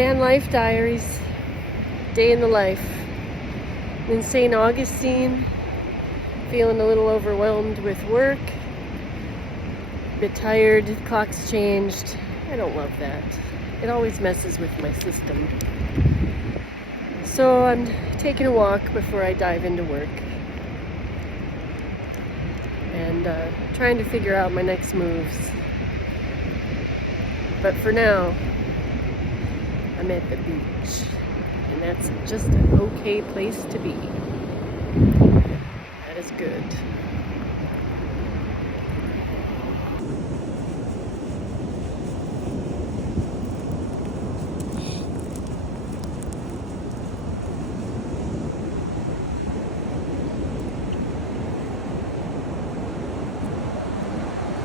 Van Life Diaries, day in the life. In St. Augustine, feeling a little overwhelmed with work, a bit tired, clock's changed. I don't love that. It always messes with my system. So I'm taking a walk before I dive into work. And trying to figure out my next moves. But for now, I'm at the beach. And that's just an okay place to be. That is good.